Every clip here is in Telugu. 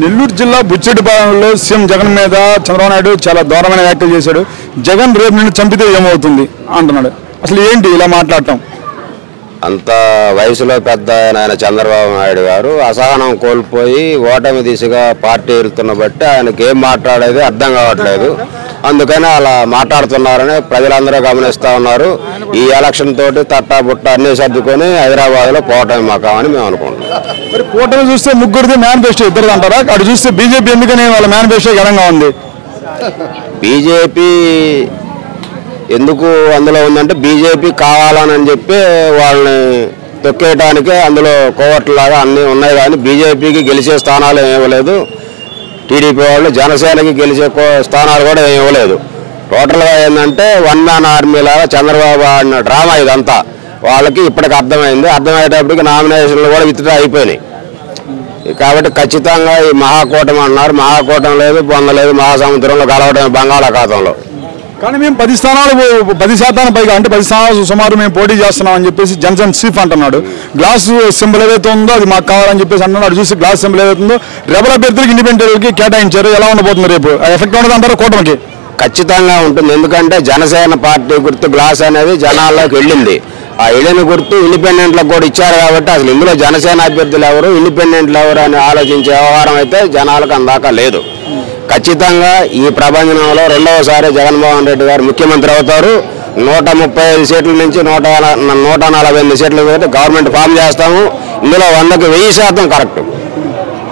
నెల్లూరు జిల్లా బుచ్చిరెడ్డిపాలెంలో సీఎం జగన్ మీద చంద్రబాబు నాయుడు చాలా దారుణమైన వ్యాఖ్యలు చేశాడు. జగన్ రేపు నిన్ను చంపితే ఏమవుతుంది అంటున్నాడు. అసలు ఏంటి ఇలా మాట్లాడటం? అంత వయసులో పెద్ద ఆయన చంద్రబాబు నాయుడు గారు అసహనం కోల్పోయి ఓటమి దిశగా పార్టీ వెళ్తున్న బట్టి ఆయనకి ఏం మాట్లాడేది అర్థం కావట్లేదు. అందుకని అలా మాట్లాడుతున్నారని ప్రజలందరూ గమనిస్తూ ఉన్నారు. ఈ ఎలక్షన్ తోటి తట్టాబుట్ట అన్ని సర్దుకొని హైదరాబాద్లో పోవటమే మాకామని మేము అనుకుంటున్నాం. మరి కూటమి చూస్తే ముగ్గురిది మేనిఫెస్టో ఇద్దరు అంటారా? అటు చూస్తే బీజేపీ ఎందుకని వాళ్ళ మేనిఫెస్టో ఘనంగా ఉంది. బీజేపీ ఎందుకు అందులో ఉందంటే బీజేపీ కావాలని చెప్పి వాళ్ళని తొక్కేయటానికే అందులో కోవట్లాగా అన్నీ ఉన్నాయి. కానీ బీజేపీకి గెలిచే స్థానాలు ఏమి ఇవ్వలేదు. టీడీపీ వాళ్ళు జనసేనకి గెలిచే స్థానాలు కూడా ఏమి ఇవ్వలేదు. టోటల్గా ఏంటంటే వన్ మ్యాన్ ఆర్మీ లాగా చంద్రబాబు ఆడిన డ్రామా ఇదంతా వాళ్ళకి ఇప్పటికి అర్థమైంది. అర్థమయ్యేటప్పటికి నామినేషన్లు కూడా విత్డ్రా అయిపోయినాయి. కాబట్టి ఖచ్చితంగా ఈ మహాకూటమి అన్నారు. మహాకూటమి లేదు, పొందలేదు, మహాసముద్రంలో కలవటం బంగాళాఖాతంలో. కానీ మేము 10% పైగా అంటే 10 స్థానాలు సుమారు మేము పోటీ చేస్తున్నాం అని చెప్పేసి జనసేన చీఫ్ అంటున్నాడు. గ్లాస్ సింబల్ ఏదైతే ఉందో అది మాకు కావాలని చెప్పేసి అంటున్నాడు. అటు చూసి గ్లాస్ సింబల్ ఏదైతే ఉందో రెబల్ అభ్యర్థులకు ఇండిపెండెంట్కి కేటాయించారు. ఎలా ఉండబోతుంది రేపు? ఎఫెక్ట్ ఉండదు అంటారు కూటమికి? ఖచ్చితంగా ఉంటుంది. ఎందుకంటే జనసేన పార్టీ గుర్తు గ్లాస్ అనేది జనాల్లోకి వెళ్ళింది. ఆ వెళ్ళిన గుర్తు ఇండిపెండెంట్లకు కూడా ఇచ్చారు. కాబట్టి అసలు ఇందులో జనసేన అభ్యర్థులు ఎవరు, ఇండిపెండెంట్లు ఎవరు అని ఆలోచించే వ్యవహారం అయితే జనాలకు అందాక లేదు. ఖచ్చితంగా ఈ ప్రపంచంలో రెండవసారి జగన్మోహన్ రెడ్డి గారు ముఖ్యమంత్రి అవుతారు. 135 సీట్ల నుంచి 148 సీట్ల గవర్నమెంట్ ఫామ్ చేస్తాము. ఇందులో 100కి 1000% కరెక్ట్.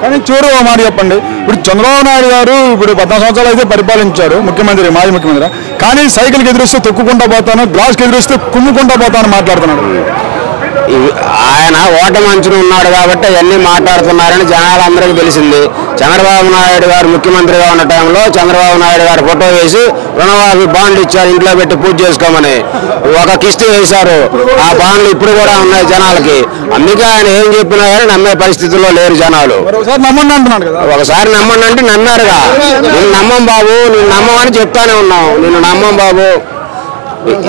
కానీ చివరి మాట చెప్పండి. ఇప్పుడు చంద్రబాబు నాయుడు గారు ఇప్పుడు 14 సంవత్సరాలు అయితే పరిపాలించారు ముఖ్యమంత్రి, మాజీ ముఖ్యమంత్రి. కానీ సైకిల్కి ఎదురిస్తే తొక్కుకుంటా పోతాను, గ్లాస్కి ఎదురిస్తే కుమ్ముకుంటా పోతాను మాట్లాడుతున్నాడు. ఆయన ఓటమి అంచున ఉన్నాడు కాబట్టి అవన్నీ మాట్లాడుతున్నారని జనాలందరికీ తెలిసింది. చంద్రబాబు నాయుడు గారు ముఖ్యమంత్రిగా ఉన్న టైంలో చంద్రబాబు నాయుడు గారు ఫోటో వేసి రుణమాఫీ బాండ్లు ఇచ్చారు, ఇంట్లో పెట్టి పూజ చేసుకోమని ఒక కిస్తీ వేశారు. ఆ బాండ్లు ఇప్పుడు కూడా ఉన్నాయి జనాలకి. అందుకే ఆయన ఏం చెప్పినా కానీ నమ్మే పరిస్థితుల్లో లేరు జనాలు. ఒకసారి నమ్మండి అంటున్నాడు కదా. ఒకసారి నమ్మండి అంటే నమ్మారుగా. నిన్ను నమ్మం బాబు, నిన్ను నమ్మమని చెప్తానే ఉన్నాం. నిన్ను నమ్మం బాబు,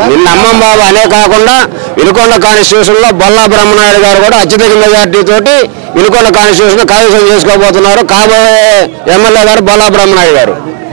నిన్న అమ్మం బాబు అనే కాకుండా వినుకొండ కాన్స్టిట్యూషన్లో బొల్లా బ్రహ్మనాయుడు గారు కూడా అత్యధిక మెజార్టీ తోటి వినుకొండ కాన్స్టిట్యూషన్ కైవసం చేసుకోబోతున్నారు. కాబోయే ఎమ్మెల్యే గారు బొల్లా బ్రహ్మనాయుడు గారు.